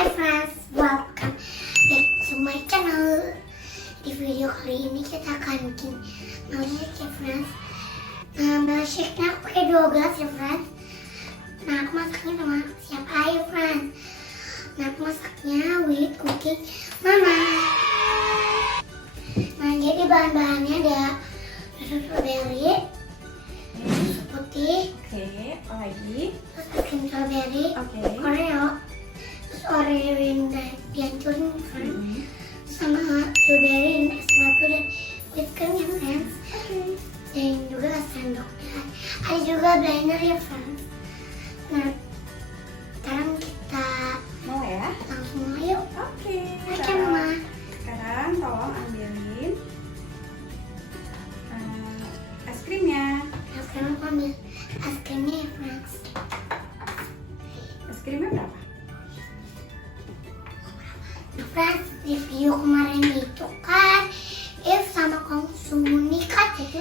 Hai friends, welcome back to my channel. Di video kali ini kita akan bikin milkshake ya friends. Nah, milkshake-nya aku pakai 2 gelas ya friends. Nah, aku masaknya sama siapa ya friends? Nah, aku masaknya with cooking Mamah. Nah, jadi bahan-bahannya ada susu strawberry, susu putih, apalagi, terus es krim strawberry, Oreo, terus Oreo yang dihancurin kan, sama strawberry, es batu dan whipped cream ya friends. Dan juga sendoknya, ada juga blender ya friends. Nah, sekarang kita mau ya? langsung mulai yuk. Oke, Mama. Sekarang tolong ambilin es krimnya. Nah, sekarang aku ambil es krimnya ya friends. Es krimnya berapa? Nah friends, di video kemarin itu kan If sama Konsumuni kan dia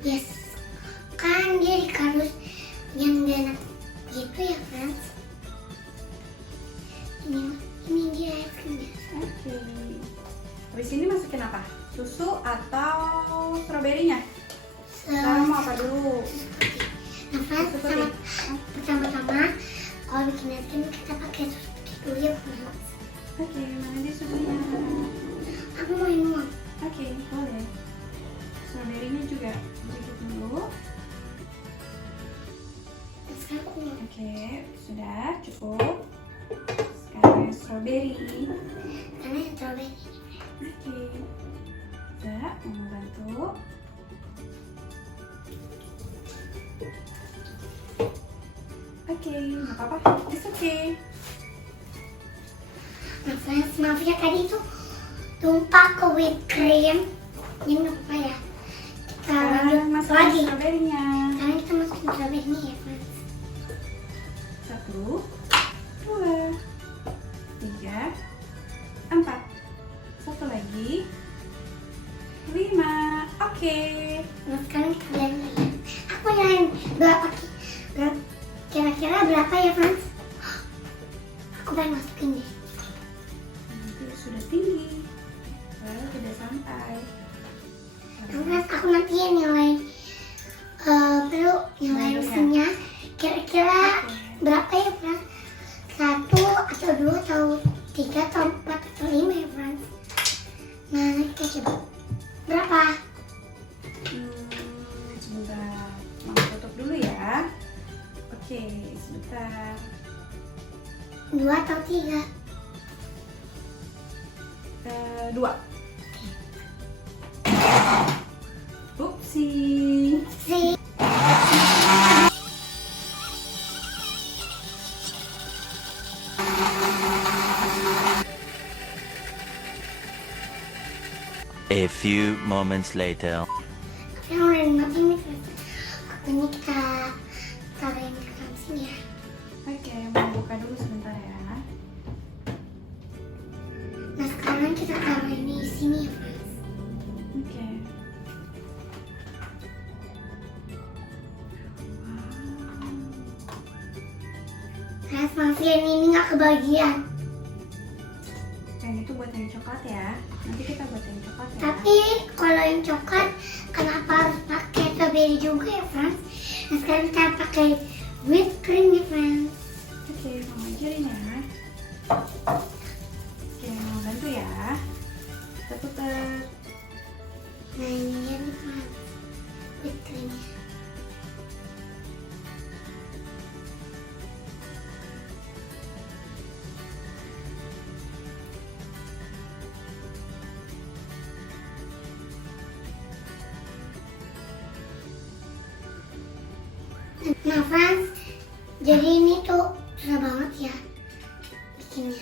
yes kan dia di kardus yang enak gitu ya friends. Ini dia es krimnya. Oke. Habis ini masukin apa? Susu atau stroberinya? Sekarang mau apa dulu? Nah friends, pertama-tama kalau bikin es krim kita pakai susu putih dulu ya friends. Oke, mana dia susunya? Aku mau minum. Oke, boleh. Stroberinya juga sedikit dulu. Oke, sudah cukup. Sekarang strawberry. Karena strawberry. Oke. Bisa, mau bantu. Oke, nggak apa-apa. It's okay. Nah friends, maaf ya tadi itu tumpah ke whipped cream. Ini nggak apa-apa ya. Kita lanjut masuk lagi. strawberry-nya. Sekarang kita masukin strawberry ya friends. 1, 2, 3, 4. Satu lagi. 5. Oke. Nah sekarang kita blender ya. Aku nyalain berapa kira-kira berapa ya friends? Aku pengen masukin deh. Nanti sudah tinggi. Baru tidak sampai. Nah friends, aku nanti ya nyalain perlu nyalain mesinnya. Kira-kira berapa ya friends? 1 atau 2 atau 3 atau 4 atau 5 ya friends? Nah kita coba. Berapa? Sebentar. Mau tutup dulu ya. Oke, sebentar. 2 atau 3? 2. Upsi. Si. A few moments later. Yang udah dimatikan nih friends. Ini kita taruhin ke dalam sini ya. Oke, mau buka dulu sebentar ya. Nah sekarang kita taruh ini di sini ya friends. Oke. Friends, maaf ya ini nggak kebagian. Yang itu buat yang coklat ya. Nanti kita buat yang coklat ya. Tapi kalau yang coklat kenapa harus pakai strawberry juga ya friends? Nah sekarang kita pakai whipped cream ya friends. Oke, mau ajarin ya. Oke, mau bantu ya. Kita putar. Nah ini dia nih friends, whipped creamnya. Nah friends, jadi ini tuh susah banget ya bikinnya.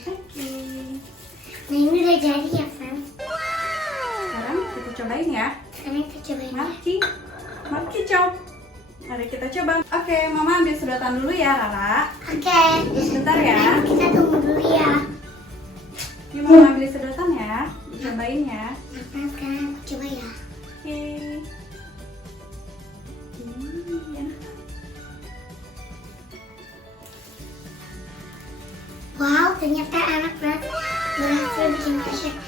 Nah ini udah jadi ya friends. Sekarang kita cobain ya. Sekarang kita cobain ya. Marki coba. Mari kita coba. Oke, Mama ambil sedotan dulu ya, Rara. Oke. Sebentar ya. Kita tunggu dulu ya. Yuk Mama ambil sedotan ya. Dicobain ya. Nah friends, sekarang aku coba ya. Oke. Enak. ternyata enak friends. Berhasil bikin milkshake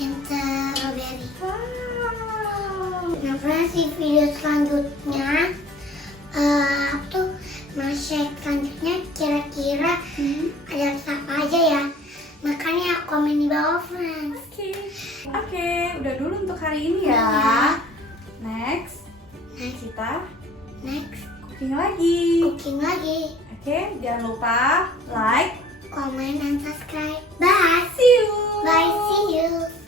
yang strawberry. Nah friends, di video selanjutnya milkshake selanjutnya kira-kira ada rasa apa aja ya? Makanya komen di bawah friends. Oke, udah dulu untuk hari ini ya. Next kita cooking lagi. Oke, jangan lupa like, Comment and subscribe. Bye. see you. Bye. See you.